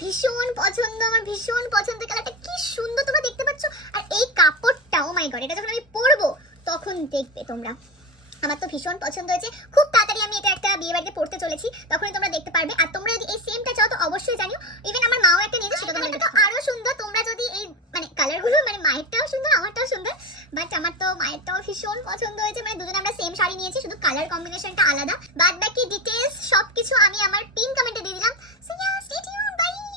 ভীষণ পছন্দ, আমার ভীষণ পছন্দ। কালারটা কি সুন্দর তোমরা দেখতে পাচ্ছ। আর এই কাপড়টা, ও মাই গড, এটা যখন আমি পরবো তখন দেখবে তোমরা, আমার তো ভীষণ পছন্দ হয়েছে। খুব তাড়াতাড়ি আমি এটা একটা বিয়ে বাড়িতে পড়তে চলেছি, তখনই তোমরা দেখতে পারবে। আর তোমরা যদি এই সেমটা চাও তো অবশ্যই জানিও। ইভেন